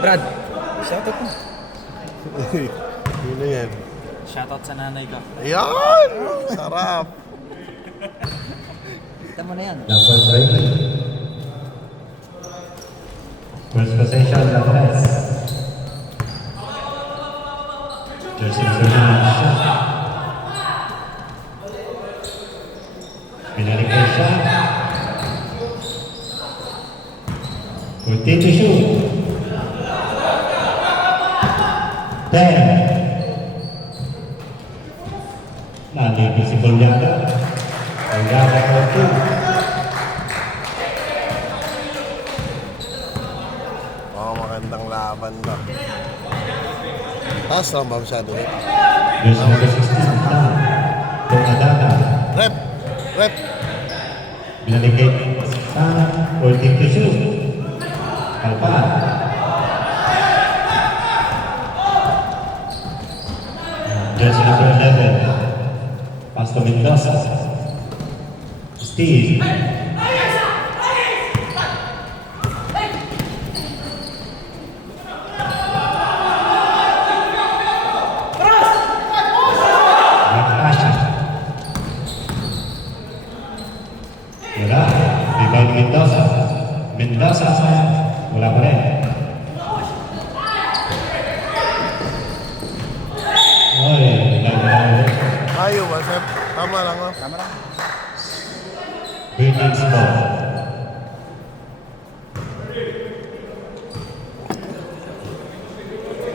Brad, shoutout mo. Yun na yan. Shoutout sa nanay ko. Ayan! Sarap! Kita mo na yan. Number 3. First possession, Lopez. Jersey number 9, shot. Binalik na shot. 14 to shoot. 10. Visible yata. Yata for 2. Oh, magandang laban ba? Taas lang ba masyado eh? Jersey number 16, down. Tongadana. Rep! Rep! Binalik kay Sana. 14 to shoot. Kalpan. Jersey number 11. Pass to Mendoza. Steve. Nakasha. Wala. Rebound Mendoza. Mendoza sa wala pa rin. Ay, naglago. Ayaw ba, Sep? Tama lang ah. Tama lang. Virgins ball.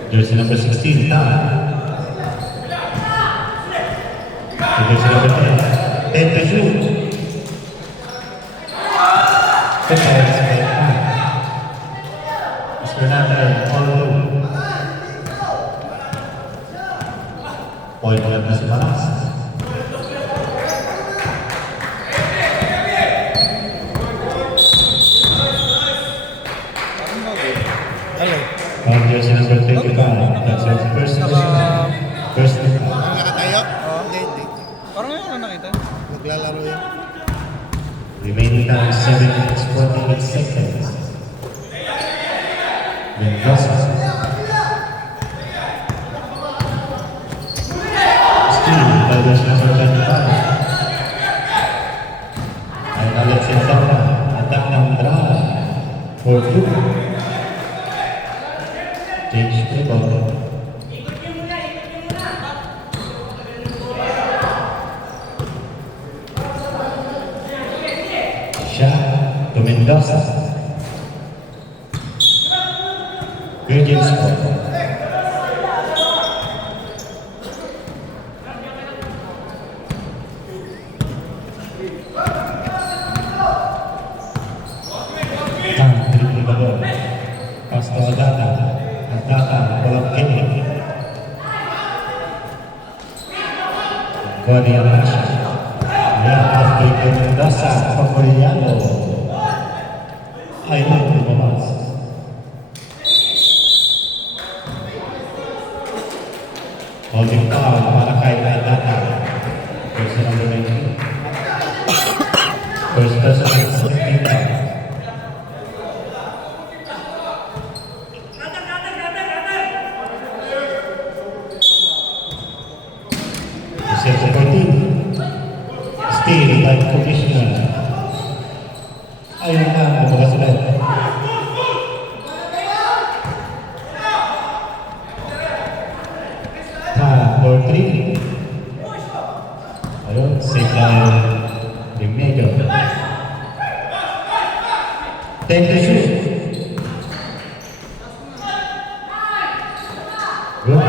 Jersey number 16, Tan. Jersey number 10. 10 to shoot. Esplanada, all blue. Point ulit na si Malas. Ano? Jersey number 25. That's your first position. First Ang nakatayo? Oo. Hindi. Parang ngayon na nakita. Naglalaro yan. Remaining time 7 minutes 48 seconds. Mendoza. Steve, Dallas number 25. Ay Alexis Dawna. Atak ng drive. For 2. Change table. Shot to Mendoza. Virgins ball. Tan, triple the ball. Pass to Adata. Adata, walang kinig. Godi ang Asha. Yan, after kay Mendoza, Pagoriano. Ayun, lumabas. Holding foul para kay Adata. First number 19. First person at 17. Set to 14. Still by commissioner. Ayun na, mabukas ulit. For 3. Ayun, safe lang yung medyo. 10 to shoot. Good.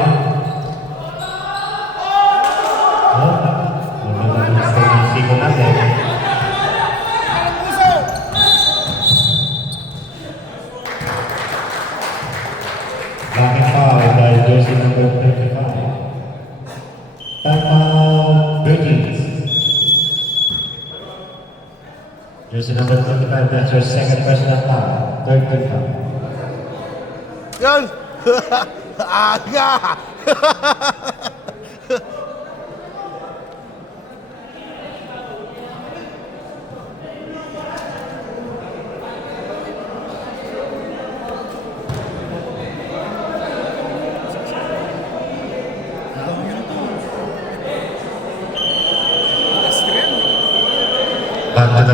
Rapid foul by jersey number 35. Timeout, Virgins. Jersey number 25, that's your second personal foul. Third foul. Yan! Aga!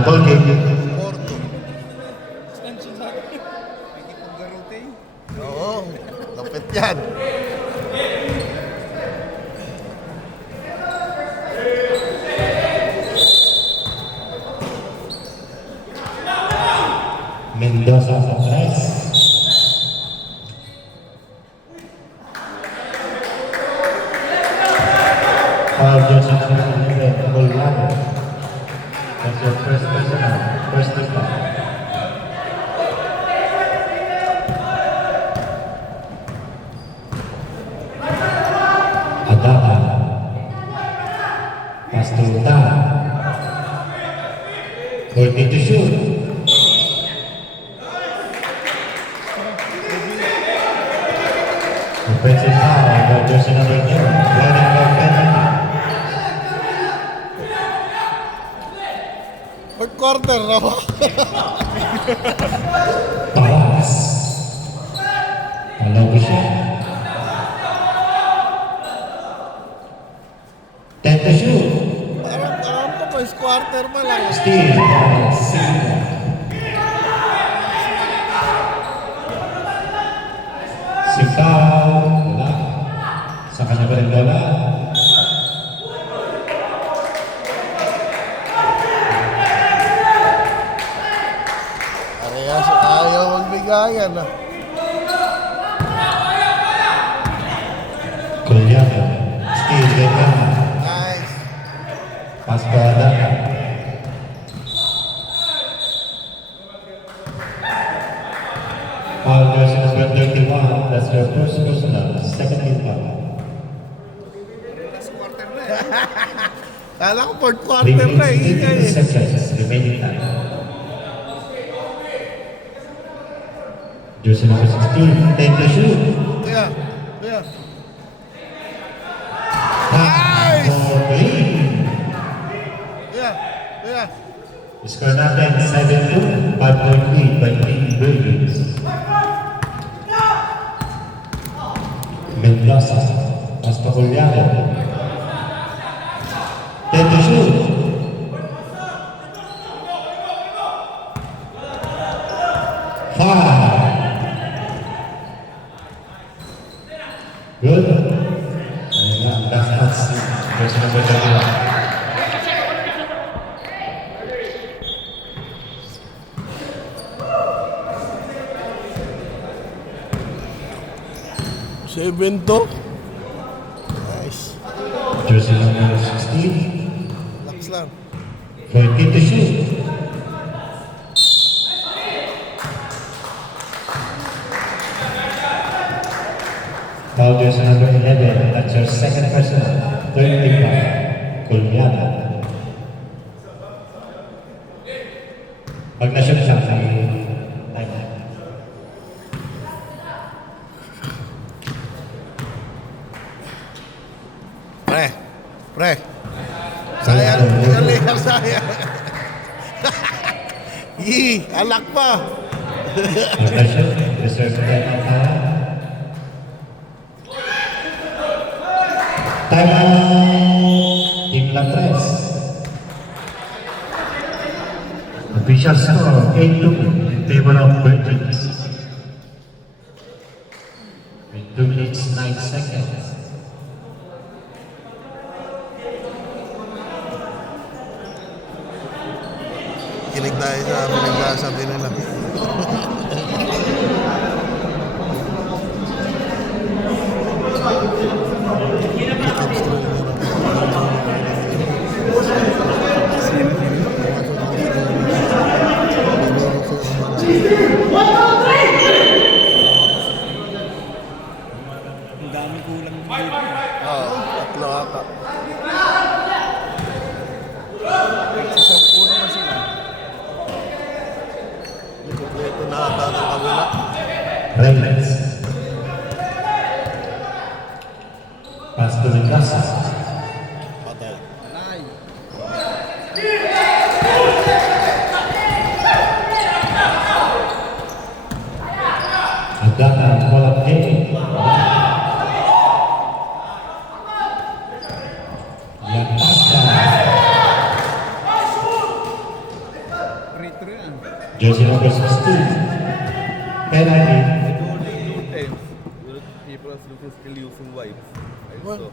ball game. Porto. Extension sa akin. Hindi pong garute eh. Oo, lapit yan. Mendoza sa tres. Foul Joseph Fernandez, Colorado. That's your first personal, first foul. Adapa. Pastuta. 40 to shoot. Offensive foul by jersey number 2, running for penalty. Third quarter na ba? Palas. Alaw ko siya. 10 to shoot. Parang pa first quarter pa lang. Steal by Silva. Si foul. Wala. Sa kanya pa rin bola. Parehas ayaw magbigayan ah. Colliado. Steal by Gama. Nice. Pass to Adaka. Foul jersey number 31. That's your first personal. Second team foul. Kala ko fourth quarter na eh. Ingay eh. 15 seconds remaining time. Jersey number 16. Take the shoot. Kaya, kaya. Nice! For three. Kaya, kaya. Score natin 7-2. 5-point lead by Team Billions. Mendoza. Hasta Juliano. Take the shoot. Five. Good. And that's jersey number 31. Seven to. Nice. Jersey number 16. Lax lang. 14 to shoot. Foul jersey number 11. That's your second personal. Third team foul. Colliado. Pag na-shoot siya, time. Pre, pre. Sayang, tingnan sayang. Yee, alak pa. Pag na-shoot, reserve time ang tala. Time out. Team Latres. Official score 8-2 in favor of Virgins. With 2 minutes 9 seconds. Kinig tayo sa pinagsasabi nila. Ang dami kulang dito. Oo, tatlo ata. Sa 10 naman sila. Hindi kompleto na ata ng kabila. Reynolds. Pass to Mendoza. Patay. Alay. Adaka, Colab game. Yang pasca. Jersey number 16. Penalty. I told you 2 times. People are still using wipes. I What? saw.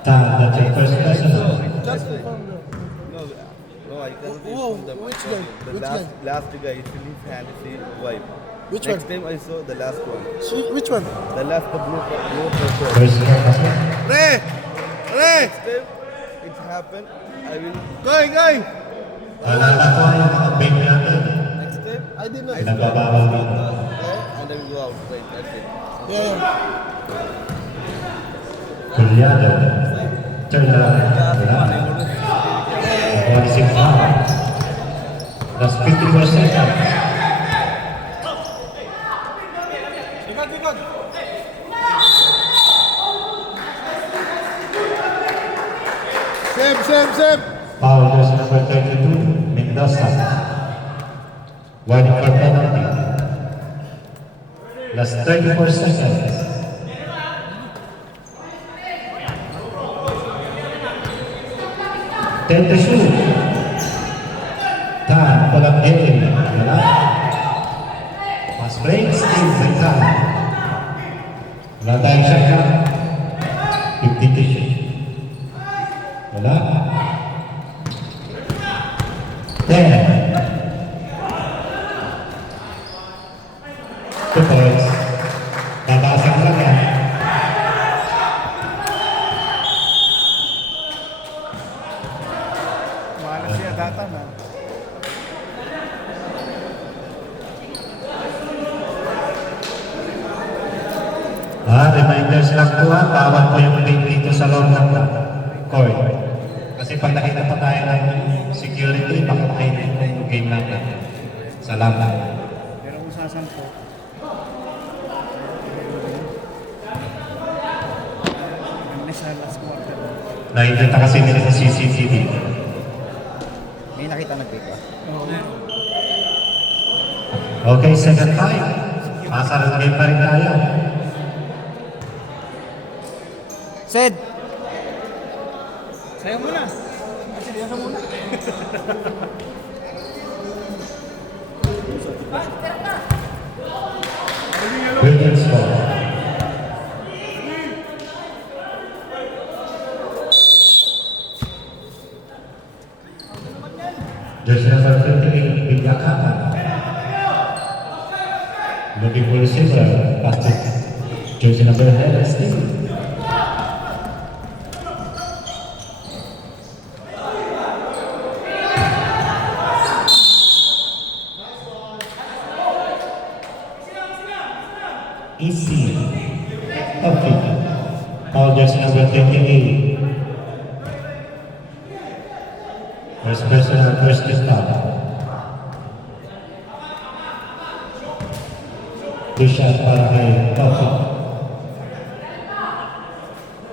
That's your first personal. Just No, no, I can't see Whoa, from the which guy? The Which last guy is still fantasy wipe. Which Next one? time I saw the last one. Which one? The last the blue photo. Personal kasi. Re! Re! Next time it happened, I will. Guy! Alala ko yung mga babe natin. Next time I did not. Ay nagbabawal dito. and I will go out. Right, that's it. Yeah. Kulyado. Turn down. Wala. 46 foul. That's 54 seconds. Same. Foul jersey number 32, Mendoza. Warning for penalty. Last 34 seconds. Ten to shoot. Time, walang game. Wala. Pass break, still by time. Wala tayong shot clock. 50 to shoot. Wala. 10. 2 points. Babasag lang yan. Malas siya data na. Reminders lang po ha, bawal po yung vape dito sa loob ng court. Kasi pag nakita pa tayo ng security, baka makainin po yung game lang natin. Salamat. Pero kung sasampo, ang sa last quarter. Nakikita kasi nila sa CCTV. May nakita nagpika. Okay, second five. Masarap game pa rin tayo. Sed! Sayo mo na. Kasi diyan mo na. Brilliant score. Jersey number 28, Villacata. Looking for receiver, pass to jersey number 11, Steve. Easy. Okay. Foul jersey number 28. First personal, first to stop. Two shot para kay Tofi.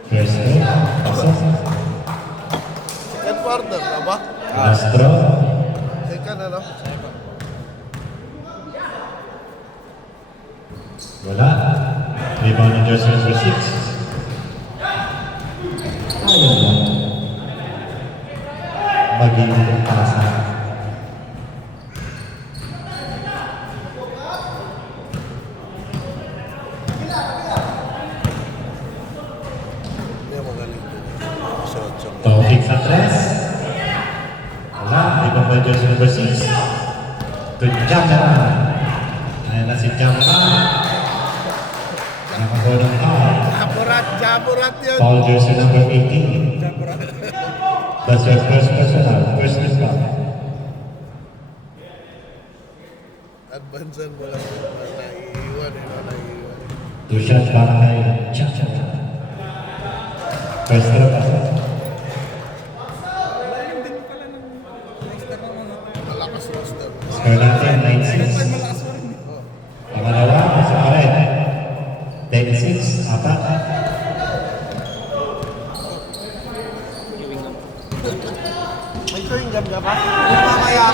First throw. Pasok. Second quarter na ba? Last throw. Second ano? Wala. Rebound ng jersey number 6. Ayaw lang. Magiging pasa. Hindi magaling din. Shot. Tawag sa tres. Wala. Rebound ng jersey number 6. To Jamara. Ayan na si Jamara. Nakakuha ng foul. Jaburat yun. Foul jersey number 18. That's your first personal, first to stop. Advancean mo lang. Naiiwan. Two shots para kay Chacha. First throw pa. Malakas roster. Score natin, 9-6. Pangalawa, isa pa rin. 10-6, apat. May chewing gum ka ba? Mamaya.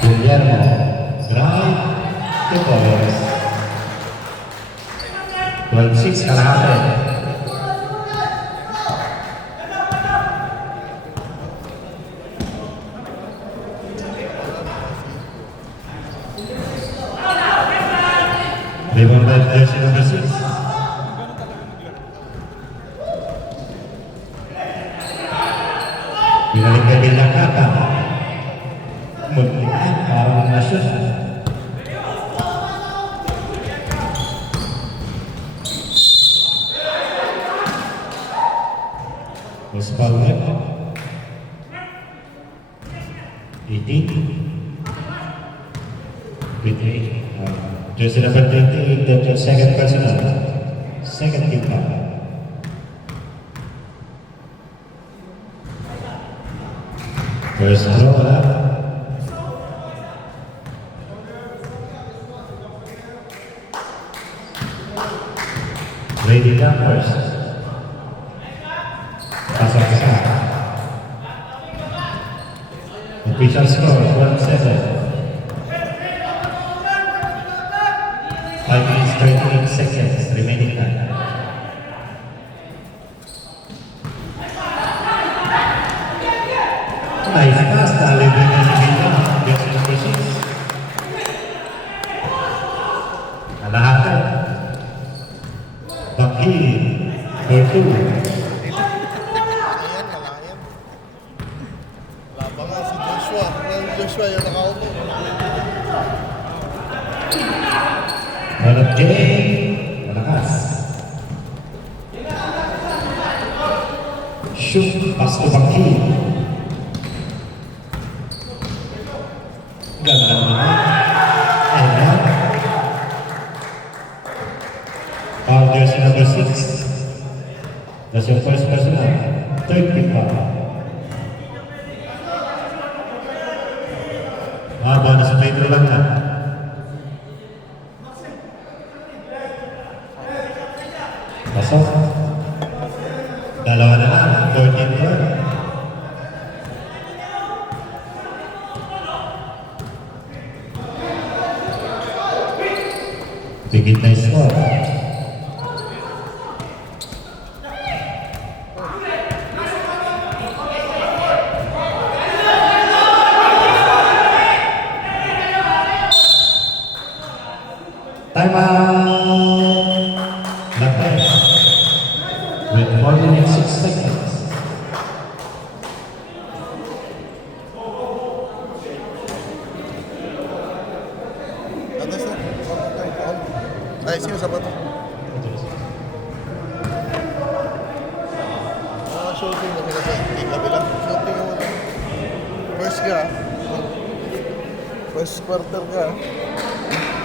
Guillermo, drive, 2 points. 12-6 kalahati. Remember jersey number 6. Binalik kay Villacata. Muntikan, parang na-shoot. Was foul red. 18. With 8. Jersey number 28, that's your second personal. Second team foul. First throw, wala. Ready down first. Pasang-pasang. Official score, 1-7. 5 minutes 38 seconds remaining time. Nice pass, nalibig na si Villa. Jersey number 6. Nalahatan. Bakir, for 2. Ayan, kalayan. Wala pa nga si Joshua. Joshua yung nakaupo. Manot game. Malakas. Shoot, pass to Bakir. Ganda naman. Ayan. Foul jersey number 6. That's your first personal. Third pick foul. Bonus free throw lang na. Pasok. Dalawa na lang. 14-4. Bigit na score. Time out. Lakay. With 4 minutes 6 seconds. Atas na. Ay, sino sa bato? Shooting na sila sa kabila. Shooting mo na. First ka. First quarter ka.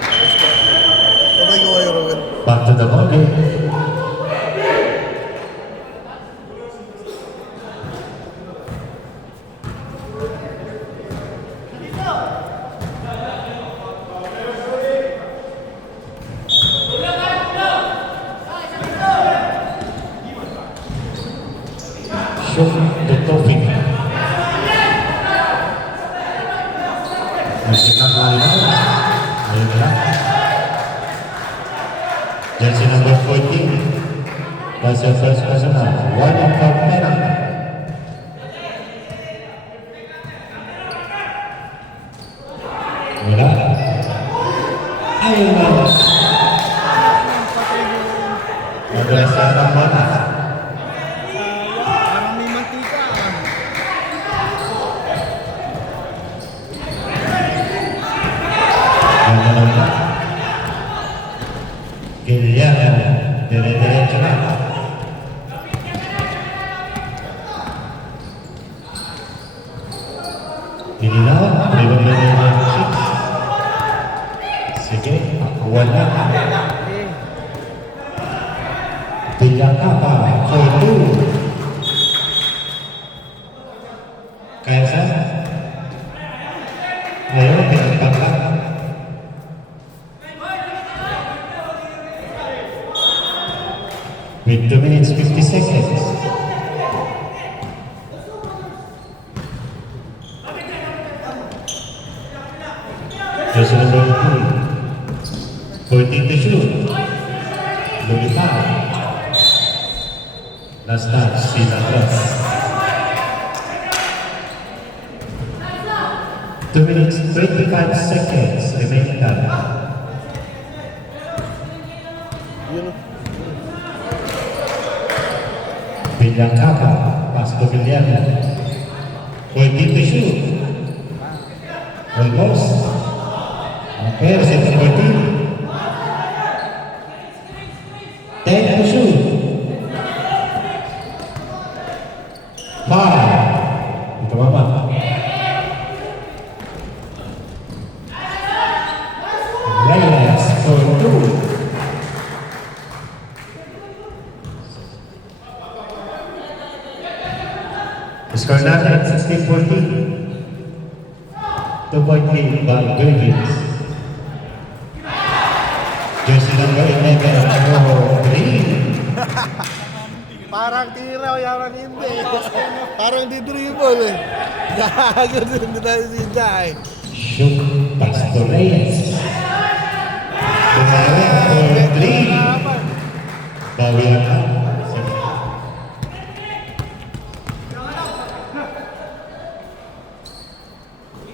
First quarter. Sabay ko kayo, Rowan. Back to the ball game. Shoot to Tofik. Masih nak lari. Ayun na. Jersey number 14. Was your first personal. 1 on 4 penalty. Wala. Ayun na. Madalas sa atang mata. Parang may mantika. Giliano, dire-diretso na. Ilinaw, rebound na yung 6. Sige, wala. Villacata, 4-2. Kaya saan? Ngayon, pinagpagkat. With 2 minutes 50 seconds. Jersey number 2. 14 to shoot. Lumitaw. Last touch, Sina Plus. 2 minutes 25 seconds remaining time. William Capa, pass to William. 14 to shoot. Almost. Okay, set to 14. 10 to shoot. 5. Ito ba? Reyes for 2. Score natin 16-14. 2-point lead by Gervins. Jersey number 11, Green. Parang tira o yaman hindi. Parang di dribble eh. Gago din tayo si Jai. Shoot pass to Reyes. Tumawin for 3. Bawi lang ka.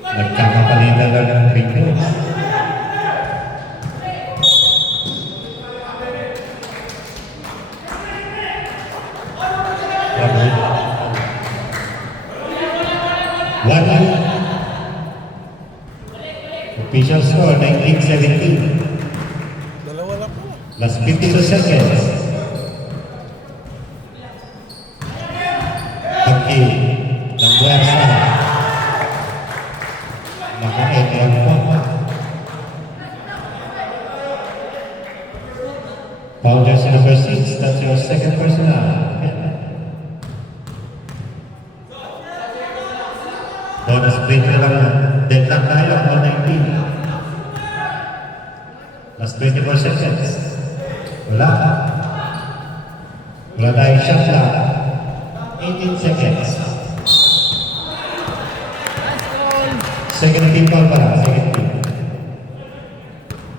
Nagkakapalitan lang ng 3 points. Official score 19-17. Dalawa lang po. Last 52 seconds. Pagki ng Buwersa. Naka-end po. Foul jersey number 6. That's your second personal. Bonus break na lang. Deadlock tayo, 119. Last 24 seconds. Wala. Wala tayong shot clock. 18 seconds. Second team foul para. Second team.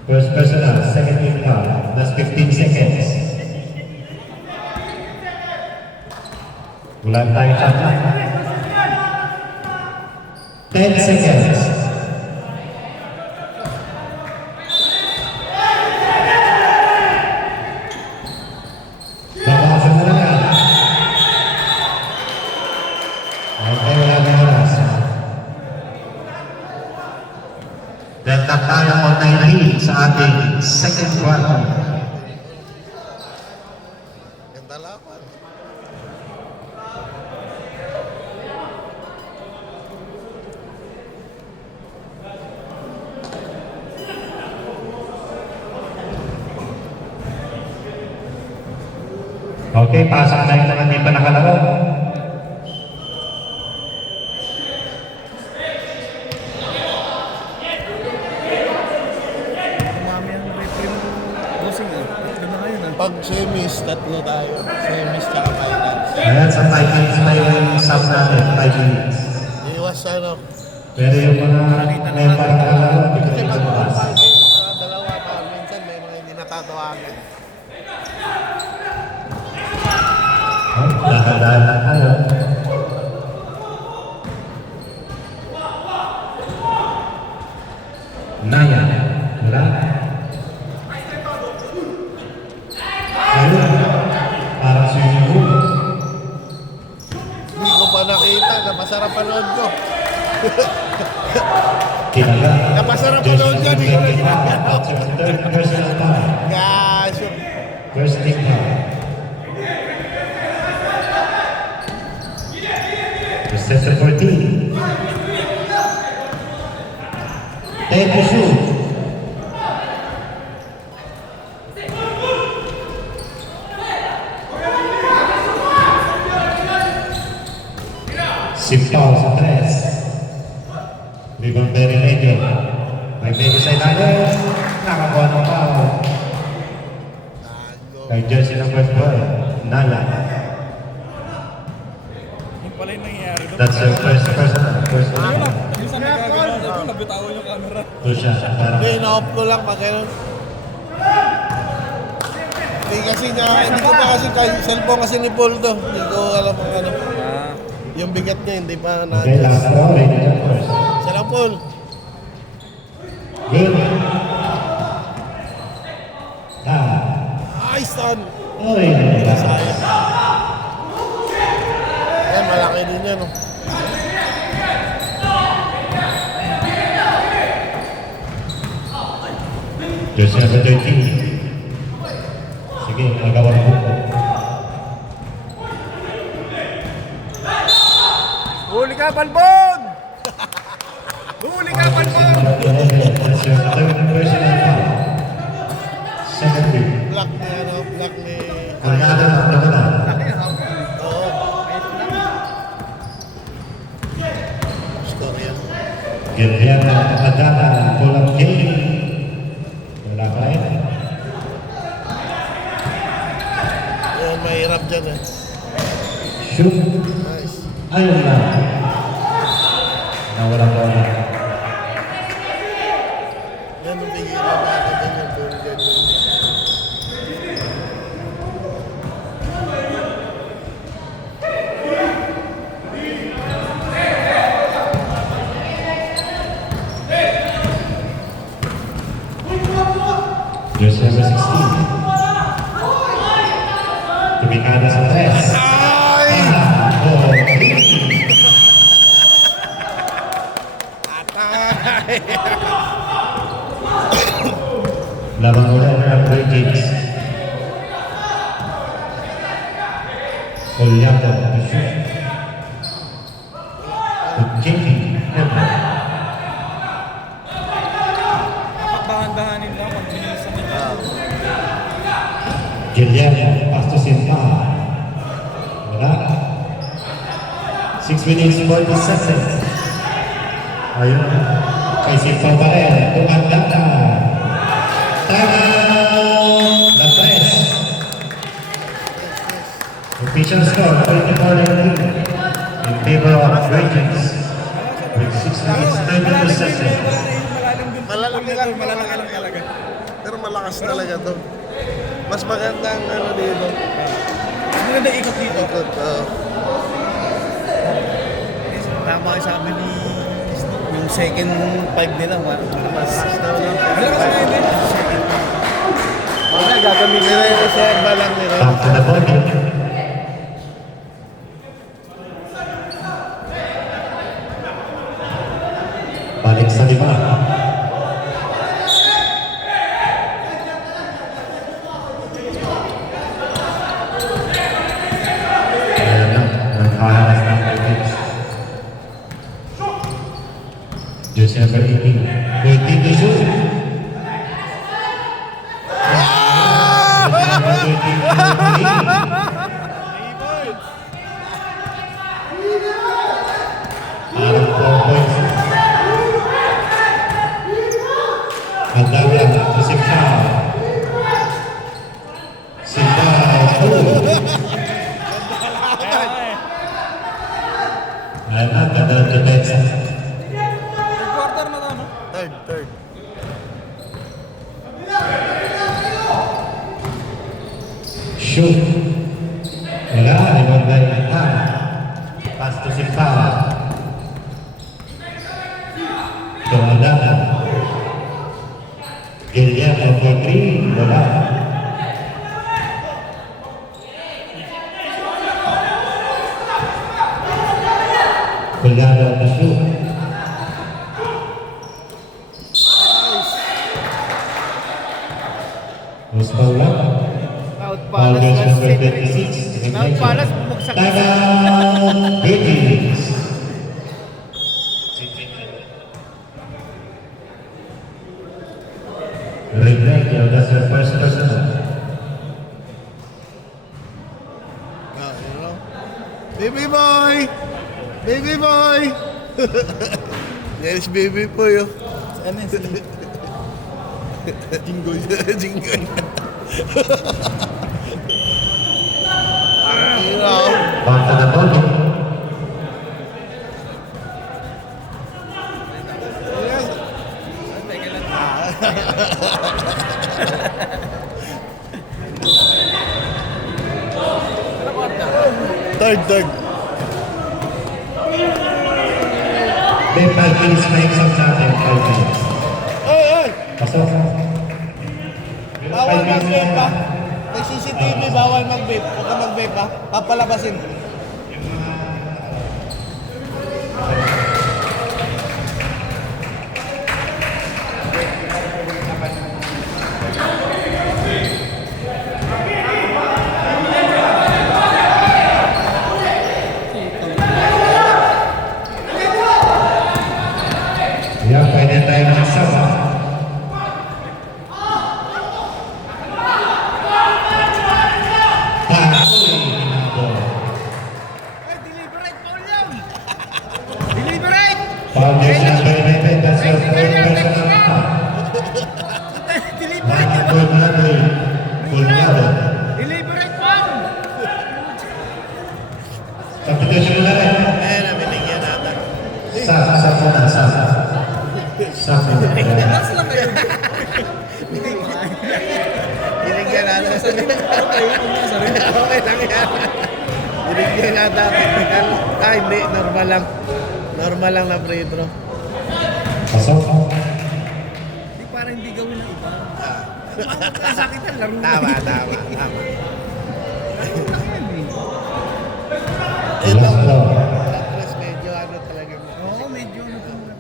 First personal. Second team foul. Last 15 seconds. Wala tayong shot clock. 10 seconds. Bawasan mo na yan. Okay, wala na oras. Deadlock tayo on 19 sa ating second quarter. Ganda laban. Okay, pasok na yung mga hindi pa nakalaro. Umami ang referee mo. Bossing ah. Tatlo na ngayon ah. Pag semis, tatlo tayo. Semis tsaka finals. Ayan, sa 5 minutes na yung sub natin, 5 minutes. Iwas ano. Pero yung mga may parang nakalaro, hindi ko Kasi rin pag lumabas. dalawa pa, minsan may mga hindi natatawagan. Nakadaan na tayo. Naya. Wala. Ayun. Parang swimming pool. Hindi ko pa nakita, napasarap panood ko. Tinaga. Napasarap panood ko, hindi ko na That's your third personal foul. Gosh, First team foul. Set to 14. 10 to shoot. Simpaw sa 3. Rebound very major. May baby sa ilalim. Nakakuha ng foul. Kay jersey number 12. Nala. Yung pala yung nangyayari doon. That's your first personal. First personal. Minsan nagkagano'n ako, nabitawan yung camera. Ito siya. Parang hindi, na-off ko lang pag gano'n. Hindi kasi niya, hindi ko pa kasi cellphone kasi ni Poldo. Hindi ko alam ang ano. Ah. Yung bigat niya, hindi pa okay, last na-adjust. round. Ready na first. Salam, Paul. Good. Ay, son. Oy. Sayang. Jersey number 13. Sige, nagawang buko. Huli ka, Balbon! Huli ka, Balbon! That's your third personal foul. Second team. Black ni ano, black ni... Colgado at Labanan. Oo. Score yan. Gilian at Adana, pulang game. Wala pa rin. Yan, mahirap dyan eh. Shoot. Nice. Ayun na. Nawalang bola. Yan, nabigilan natin yan yung goal dyan. Jersey number 16. Tumikada sa tres. Ay! Oh, Atay! labang ulan ng Ray James. Colgado, the shoot. JP. Dahan-dahanin lang pag binilisan nila. Gilian, pass to Sinta. Wala. 6 minutes, 40 seconds. Ayun. Kay Sinta pa rin. Tumanda. Time! The press. Official score, 24-2 in favor of Rangers. With 6 minutes, 32 seconds. Malalaki lang. Malalaki lang talaga. Pero malakas talaga to. Mas maganda ang ano dito. Ang maganda ikot dito. Ikot, oo. Tama kayo sabi ni yung second 5 nila, mas Malakas na lang. malakas na yun. Mamaya gagamitin nila yung reserva lang nila. Back to the body. Balik sa lima. Ayan na, nagkaharas ng Philippines. Jersey number 18. 18 to shoot. Number 18 to lead. Parang 4 points. Adana to Sinta. Sinta, 2. Ayan na, ganda ng depensa. Quarter na to, no? Third. Shoot. Wala, ibang dahil na. Pass to Sinta. To Adana. Gilian for 3. Wala. Colgado to shoot. Was foul up. Foul against number 26. Palas, bumagsak. Taga British. Regret, that's your first personal. Ah, you know? Baby boy! Baby boy! Yes, baby boy. Oh. Ano yun? Jinggoy. Jinggoy. You know? Back to the body. Yes. Third. May 5 minutes na exam natin. 5 minutes. Oy! Pasok. Bawal mag-vape ha? May CCTV, bawal mag-vape. Huwag ka mag-vape ha? Papalabasin. pwede tayo ng sawa. Patuloy hinabol. Deliberate, foul yan! Deliberate! Foul jersey number 11, that's your third personal foul. Deliberate! Punyado. Deliberate foul! Substitution na rin. Ayan na, binigyan natin. Sa muna. Last lang kayo. Binigyan natin. Okay lang yan. Binigyan natin. Ah, hindi. Normal lang. Normal lang na free throw. Pasok. Hindi parang hindi gawin ng iba. Sakit ang laro. Tama. Last floor. Tapos medyo ano talaga. Oo, medyo ano po muna.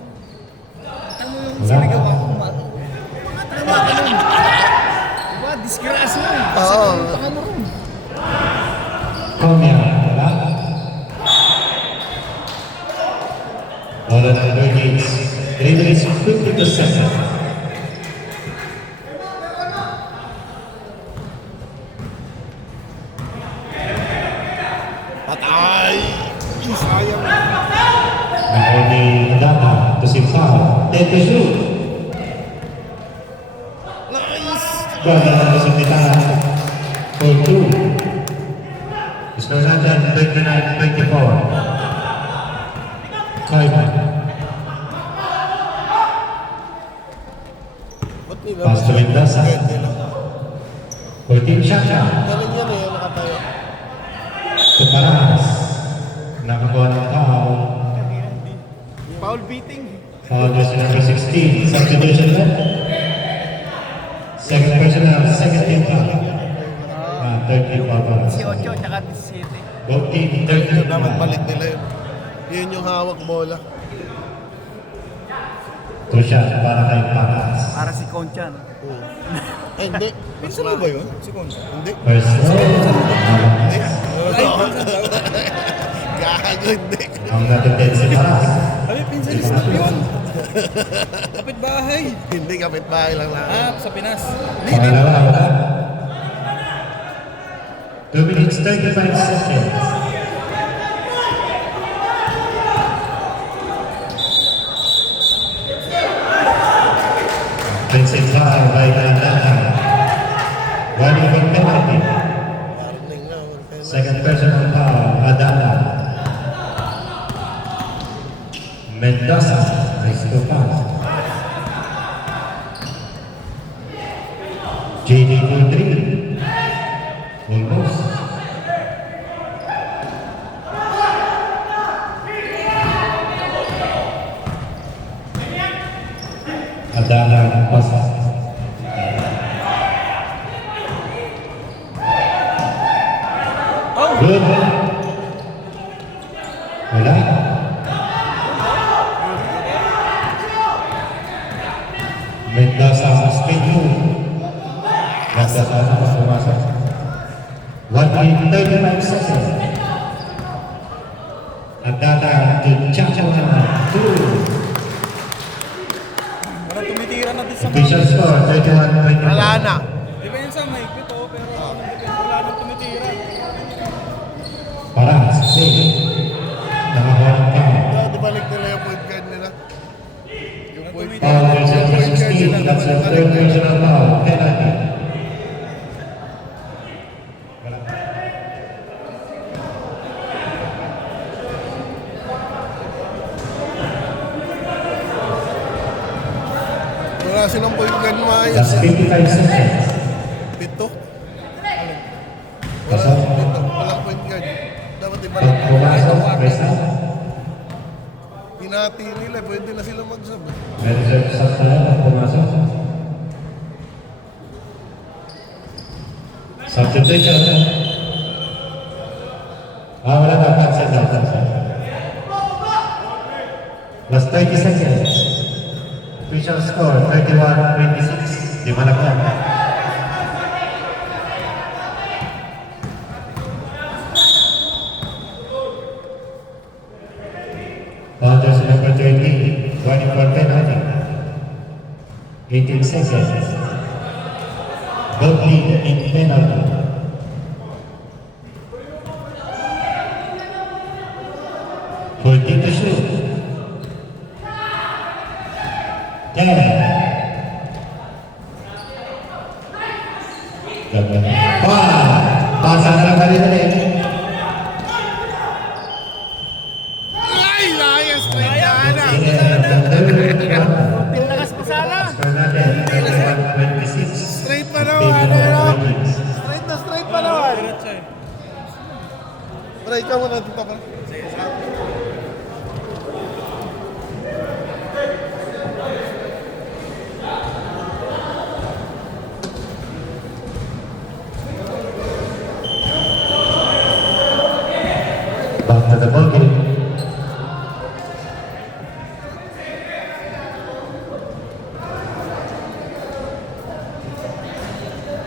Tama yung sinigaw ako kumato. Tama ka nun. Diba, disgrasya mo. Oo. Baka mo rin. Komya. Wala. Wala na Gates. 3 minutes 52 seconds. Patay! Sayang. Now ni Data to si foul. 10 to shoot. Nice! Brother na si Tita. For 2. Score natin 29-24. Koyman. Ba't nila? Pass to Mendoza. Pwede lang. 14 shot na. Galing yan eh, nakatayo. Tuparas. Nakakuha ng foul. Foul beating. Foul jersey number 16. Substitution na. Second personal, second team foul. 13 foul balls. 18 tsaka 17. Both team 13 Dapat foul. balik nila yun. Yun yung hawak bola. Two shot para kay Paras. Para si Conchan. Ay, hindi. Pinsan mo ba yun? Si Conchan. Hindi. First row. Hindi. Gago, hindi. Ang natutid si Paras. Sabi, pinsan ni Snap yun. Kapit bahay. Hindi, kapitbahay lang lang. Sa Pinas. Pangalawa, wala. 2 minutes 35 seconds. Vincent foul by Landata. 1 over penalty. Warning na. Second personal foul, Adana. Mendoza, nice to foul. JD for 3. Almost. Adana pasa. Good. Wala. Mendoza schedule. Mendoza na pumasok. 1 minute 35 seconds. Adana to Chachana 2. Parang tumitira na din sa Official score 31-24. Wala na. Di ba yun sa mahigpit pero wala nang tumitira. Paras, safe. Nakakuha ng foul. Di balik nila yung point guard nila. Yung point Foul jersey number 16, that's the third personal foul. Penalty. Wala silang point guard maayos. That's 55 seconds. Pito. Wala Pasok. pito. Walang point guard. Dapat ibalik. Pumasok, press out. Hinati nila. Pwede na sila mag-sub. May reserve shot na lang pag pumasok. Substitution. Wala na. Cancel na. Cancel. Last 30 seconds. Official score 31-26. Di malagyan. Foul jersey number 13. 24 penalty. 18 seconds. Both lead in penalty. 14 to shoot. 10. Pasang na dali-dali. Ay, layas. Straight na. Pinakas pa sana. Score natin, 21-26. Straight pa naman. Ano? Straight na straight pa naman. Try ka muna dito pa. Back to the ball game.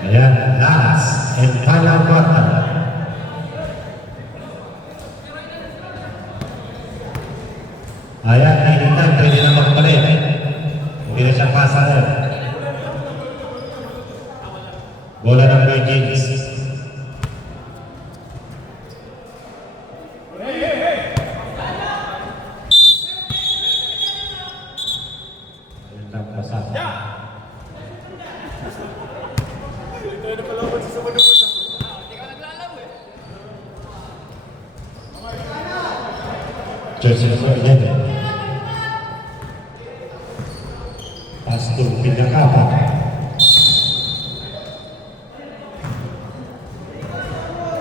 Ayan, last and final quarter. Ayan, nahihintan, pwede na magpalit. Hindi na siya pasar. Bola ng Virgins. Ayan lang, pasar. Jersey number 11. Pass to Pinakapa.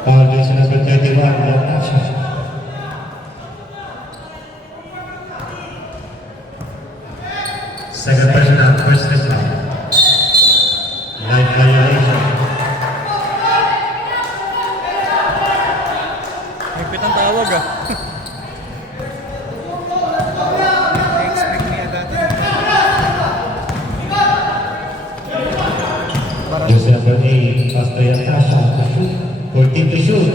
Foul jersey number 31, Natasha. Second personal, first personal. Line violation. Higpit ang tawag ah. I-expect niya dati. Jersey number 8, pass to Natasha to shoot. 14 to shoot.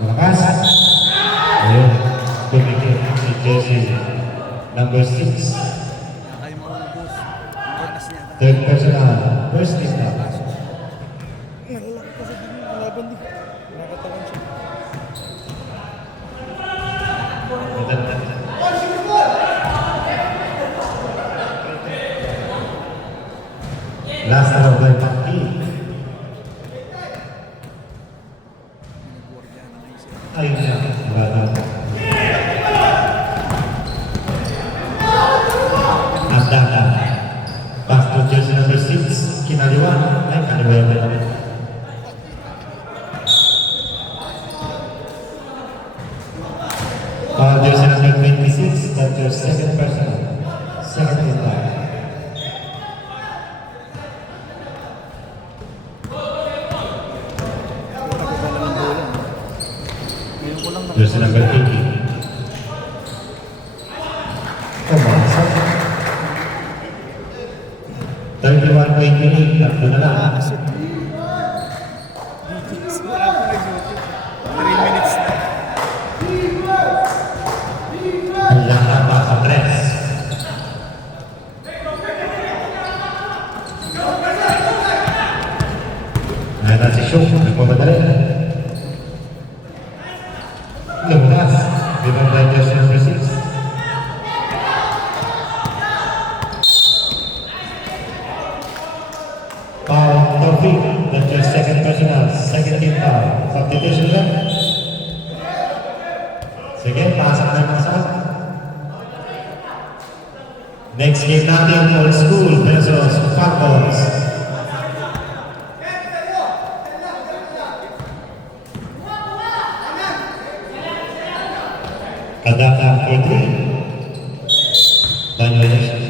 Malakas. Ayun. Tumikit si Jersey number 6. Ay mo ang boss. Bonus niya. Third personal, first team na. Nalalaki kasi din yung kalaban din. Nakatawan siya. Last round by Paki. Ayun siya. Wala na. Andana. Pass to jersey number 6. Kinaliwa. Ay, kaliwa. Jersey number 26. That's your second personal. Second team time. Jersey number 80. Pumasok. 31-28. Tatlo na lang. Wala pa nag-YouTube. 3 minutes na. Hanggang na sa press. Ngayon na si Shuk. Nagpamadali. Lumabas. Dito na jersey number 6. Foul, Taufik. That's your second personal. Second team foul. Substitution lang. Sige, pasok na yung pasok. Next game natin, Old School versus Falcons. Kadata for 3. Violation.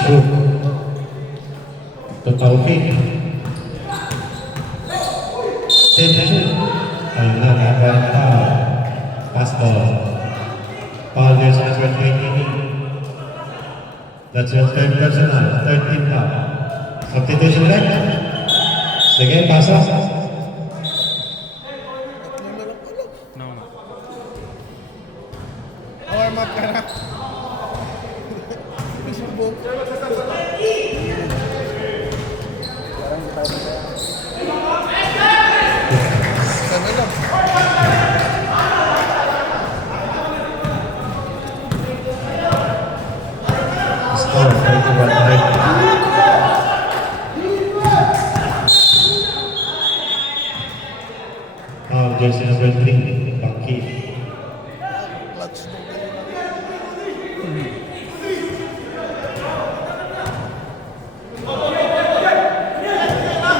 Shoot. To Taufik. Save the shoot. Ayun na, foul. Pass ball. Foul jersey number number 28. That's your third personal, third team foul. Substitution red. Sige, pasa. No, no. Warm up ka na. Subok. Sana lang. Score 31-30. Foul jersey number 3, Bangki. Clutch na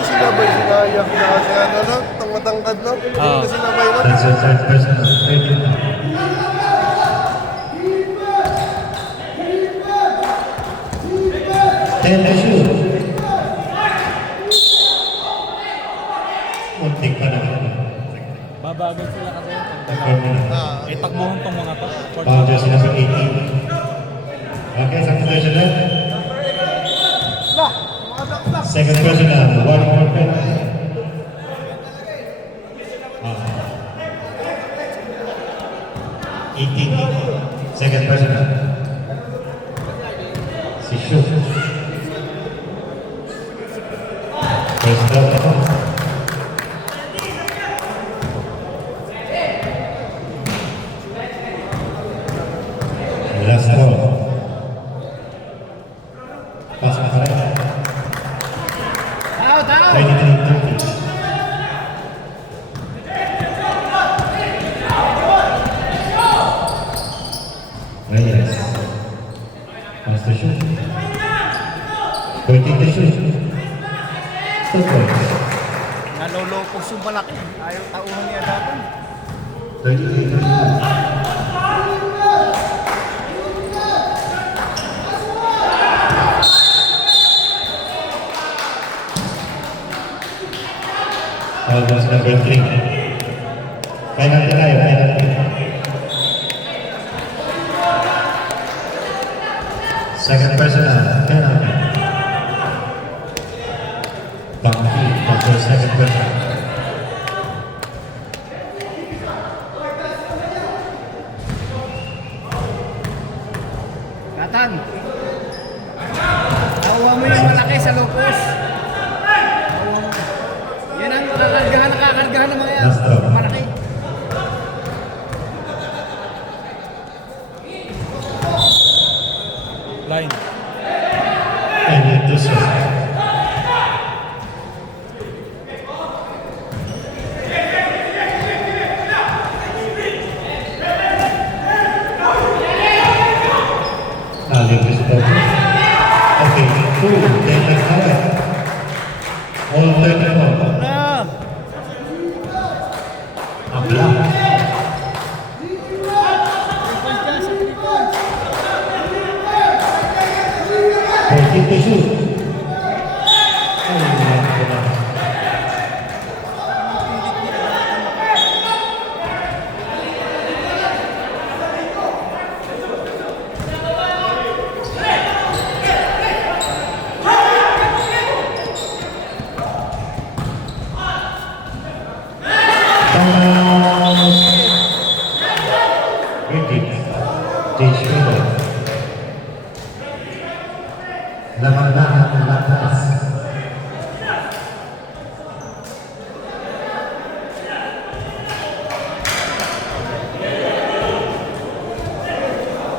Sinabay sila yak na kasi ano no? Tangmatangkad no? Ah. Sinabay no? That's your third personal, 13 foul. Ten to shoot. Muntik pa naman. Babagal sila kasi yung Confirm mo na. Eh, takbuhan tong mga to. Foul jersey number 18. Okay, substitution red. Second personal, one more pen. Ah. 18. Second personal. Si Shu. First down ako. Last throw. Pasok pa rin. Out, out! 23-30. Reyes. Pass to shoot. Pointing to shoot. 2 points. Nalolokos yung malaki. Ayaw tauhan niya dati. 38-32. Almost number 3. Penalty tayo, penalty. Second personal, penalty. Bangki, that's your second personal. Nathan! Tauhan mo yung malaki sa locos. Yan ang nakakargahan ng mga yan. Last throw. Malaki. Line. And you do so. Okay, 2, then the cover. All 34. Na! A block. 14 to shoot. Laban-laban lapas.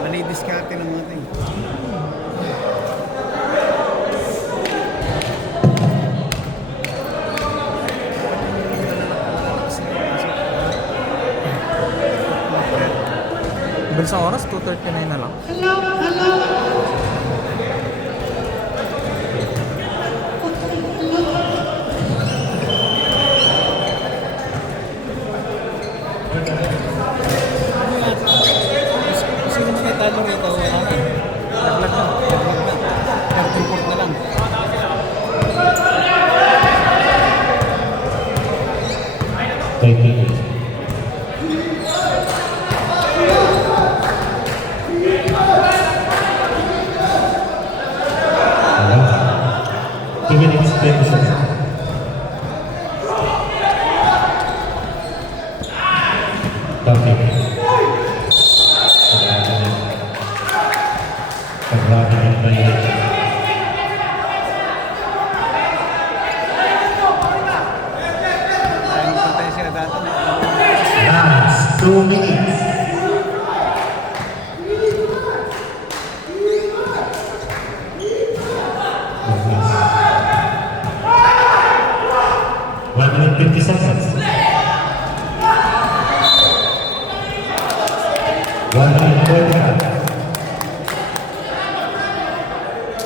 Mani-discarte ng mga ting. Bilis sa oras, 2:39 na lang. Sino mga talo rito? Wala na. Naglag na. Naglag na. 34 na lang. Thank you. violation. Ang potensya dati. Last 2 minutes. One minute 50 seconds. 1 minute 45.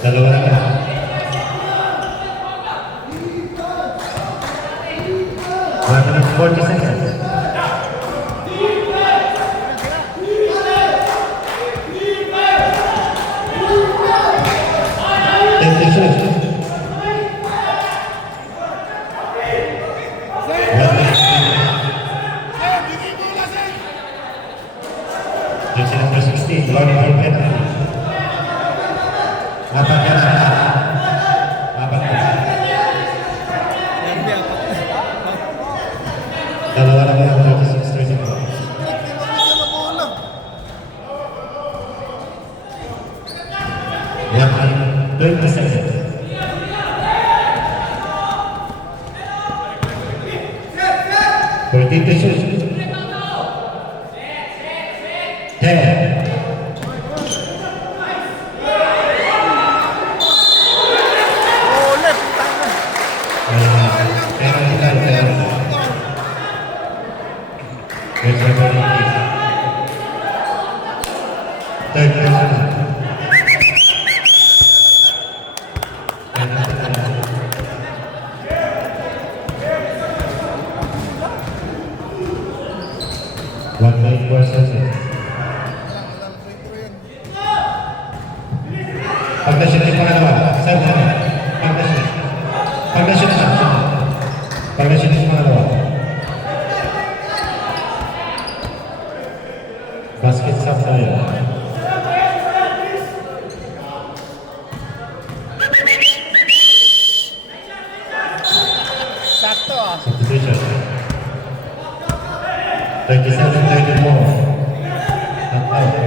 Dalawa na lang. 1 minute 40 seconds. Take the shoot. 1 minute. Jersey number 16, Lonnie Holden. Apat yan siya. Apat yan. Sabi, apat. Dalawa lang yan, 36-34. One minute 20 seconds. Fourteen to shoot. 10. Penalty time, penalty. There's a penalty. Third penalty. Penalty time. One minute 4 seconds. Pag-na-shoot yung pangalawa. Saan na? Pag-na-shoot. Pag-na-shoot na. Pag-na-shoot yung pangalawa. Basket sa tayo. Sakto ah. Substitution. 37-34. Tatlo.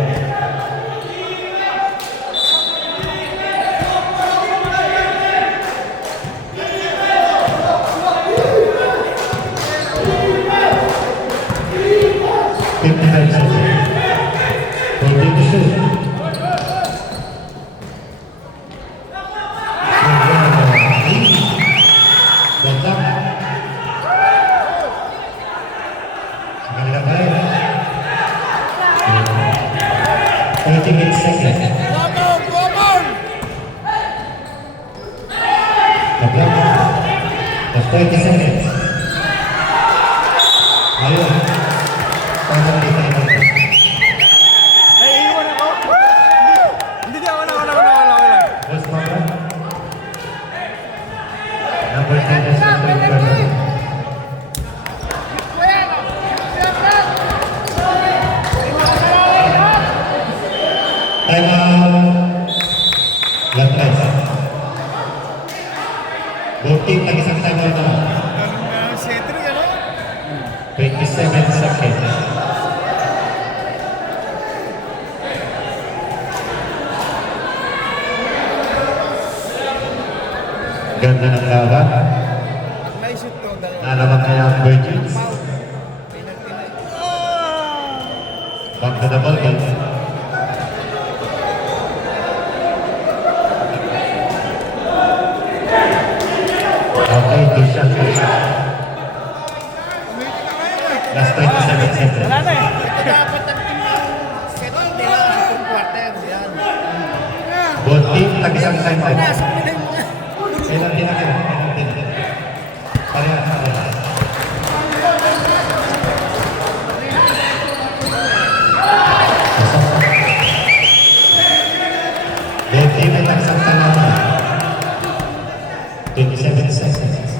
The 30 seconds. Ayun. Parang di tayo. Ay, iwan ako. Hindi, wala. What's number? Number 10 is number 12. Time out. Latras. Both team nag-isang time out na. Cedric, ano? 27 seconds. Ganda ng laban. Naisip ko, dalawa. Nalaman kaya ang Virgins. Penalty na. Back to the ball game. Okay, good shot. Last 27 seconds. Wala na eh. Dapat ang team ng set nila sa full quarter. Yan. Both team, tag-isang time out. Nasa pinay mo. Penalty na kayo. Penalty. Parehas. Both team ay tag-isang time out. 27 seconds.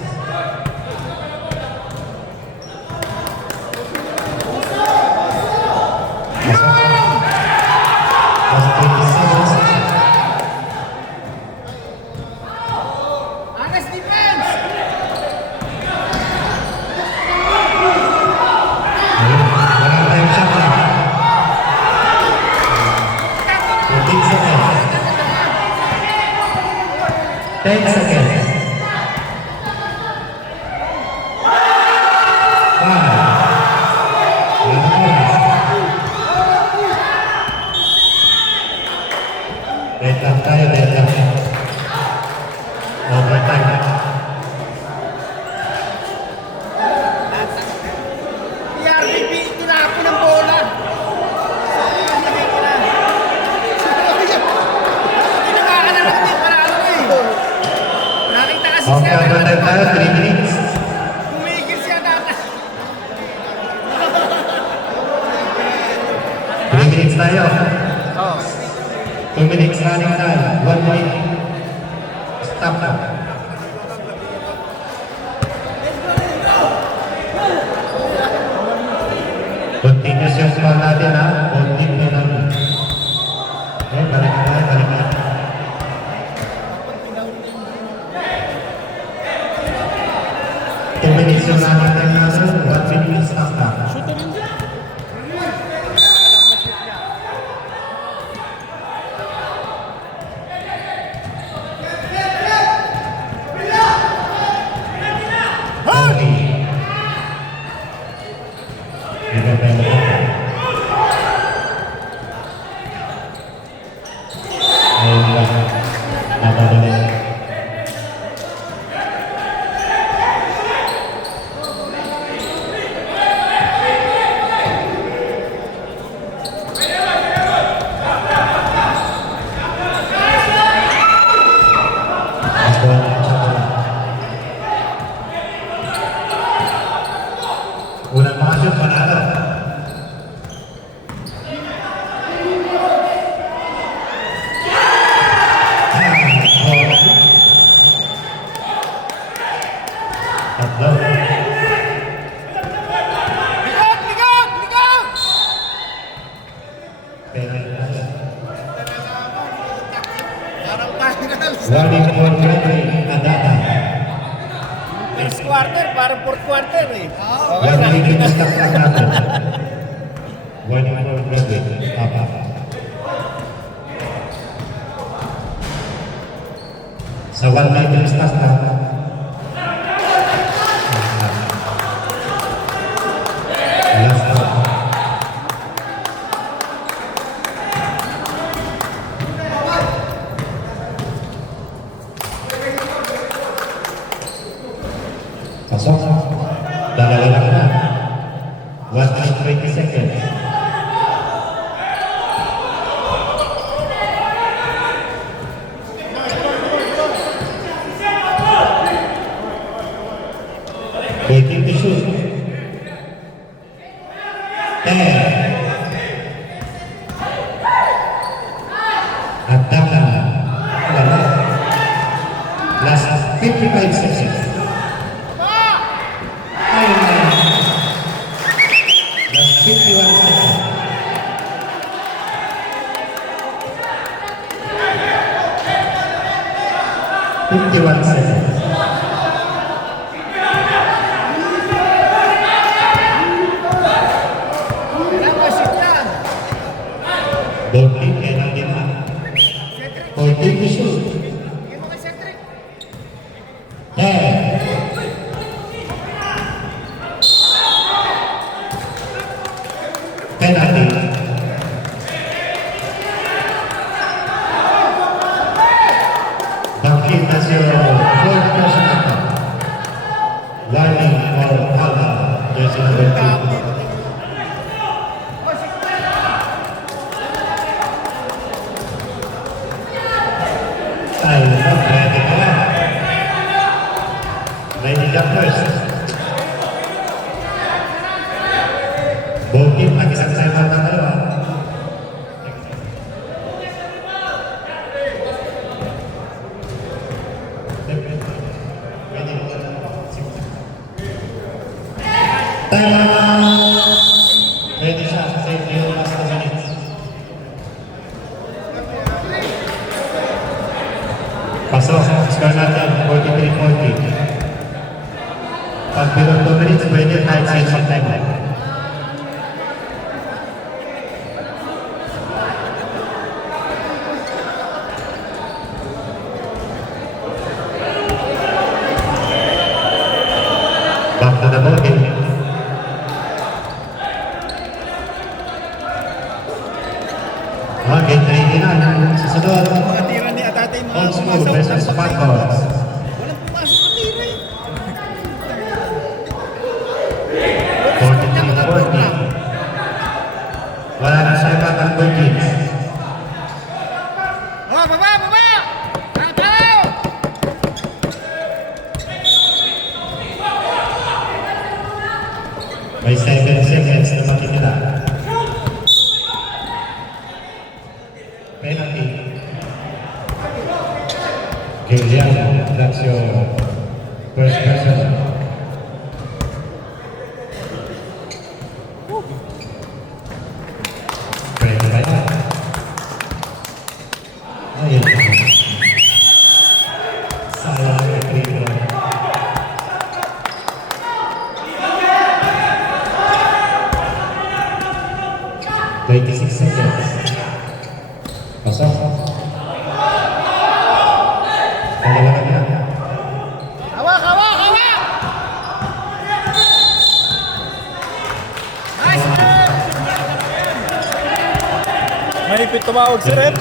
Last 27 seconds. Honest defense! Walang time shot na. 14 seconds. 10 seconds. 5. Wait lang tayo, wait lang. Overtime. PRBB, tinapon ng bola. Tinawakan na lang din para ano eh. Nakita kasi Okay, siya. overtime tayo, 3 minutes. Kumigil siya data. 3 minutes tayo. Oh. 2 minutes running time. 1 minute. Stop na. Continuous yung call natin ha. Continue natin. Okay, balik na. 2 minutes yung running time natin. 1 minute stop na. Unang mga shoot, panalo. Tatlo. Ligot! Ligot! Ligot! Parang final. Warning for Gregory Nadata. First quarter, parang fourth quarter eh. Okay, One nakikita. minute stop lang natin. Warning for Gregory. Papa. Sa 1 minute stop lang. Last stop. Pasok. Dalawa lang na. 1 minute 20 seconds. Waiting to shoot. 10. At tama. Last 55 seconds. Last 51 seconds. Fifty-one seconds. Kailangan ma-shoot yan. Boldly, penalty na. 14 to shoot. Bigyan mo kay Cedric. 10. Penalty. Bakit na siya fourth personal foul. Warning for Alba. Jersey number 2. Tayo na, ready ka na. Ready ka first. Bogey, mag-isang time out ang dalawa. Time out! Ready siya. Save yung last 2 minutes. Pasok. Score natin. 43-40. Pag below 2 minutes, pwede kahit sa time out. Okay, 3 na. Susunod. Mga tira ni Atatay mga Old school pumasok. versus Spartans. Walang pumasok na tira eh. 43-40. Wala na sa iba ng Burkins. Oh, baba! Tataw! May 7 seconds na makikita. Penalty. Giuliano, that's your first person. Pwede ba yan? Ayun. Sayang yung free throw. Twenty-six seconds. Pasok. Dalawa na yan. Hawak! Nice man! Mahipit tumawag si Rep.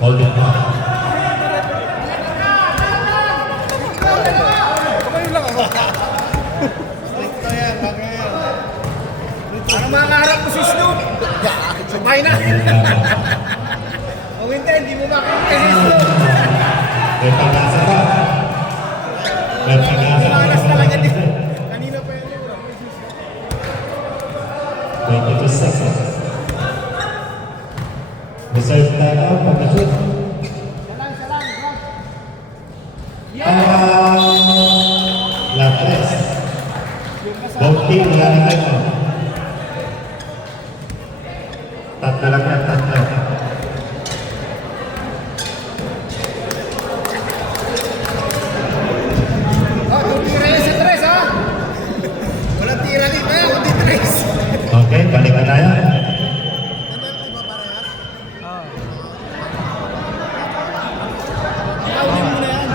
Hold it back. Kumain lang ako. Ano makaharap mo si Snoop? Sabay na! Kung hindi mo makakita si Snoop. May pag-asa pa. May pag-asa pa. Malas talaga din. Kanina pa yun. 22 seconds. Reserve time out pag-shoot. Lapres. Both team, wala na tayo. Tatlo lang yan, tatlo. Oh, kung tira yan si Tres ha? Walang tira din kaya kundi Tres. Okay, balik na tayo. Paunin mo na yan.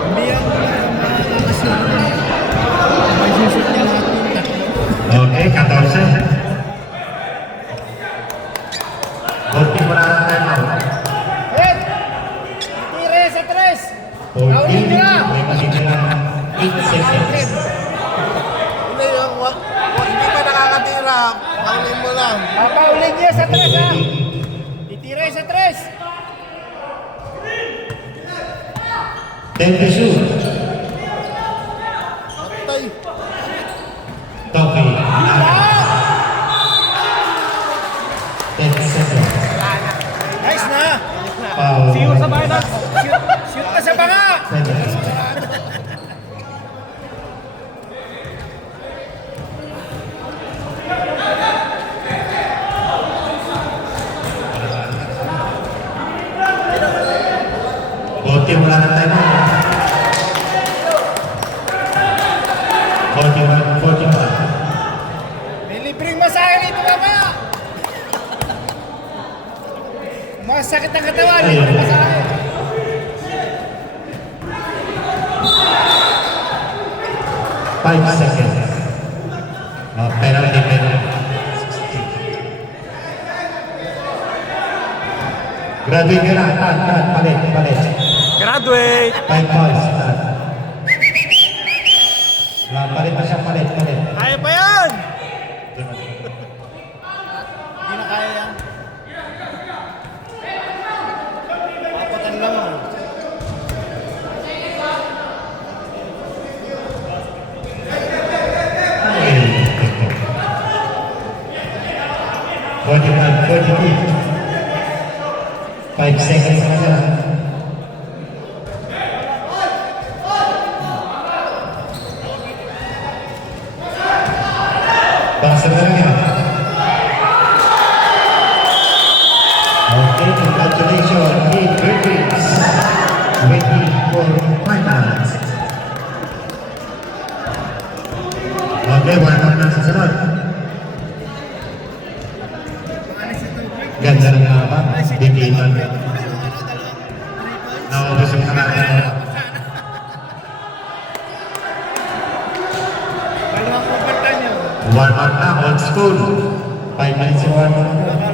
Hindi yan makakasunod. May susut niya lahat yung tatlo. Okay, 14. Both team, wala na tayo. Ed! Tira yan sa Tres. 14, Paunin niya. may makikita 8 seconds. Hindi pa nakakatira. Paulin mo lang. Papaulin niya sa Tres ha. Titira yan sa Tres. 10 to shoot. Tay. Toki, 10 seconds. Nice na. Foul. See you sa finals. Shoot na sa banga. 7. Bote, wala na tayo. 41-41. May libreng masahe dito mamaya. Masakit ang katawan. Libreng masahe. 5 seconds. Penalty. Graduate ka na. Tan. Palit. Graduate. 5 points. Tan. Palit pa siya. Palit. Kaya pa yan. Hindi na kaya yan. Papatan lang mo. Ay, 45-42. 5 seconds na lang. Basta na lang yan. Okay, congratulations, Team Burkins. Waiting for finals. Okay, welcome na sa sunod. Ganda ng haba, bibitan. Naubos yung natin. Dalawang overtime yun. Warm up na, old school. 5 minutes yung warm up.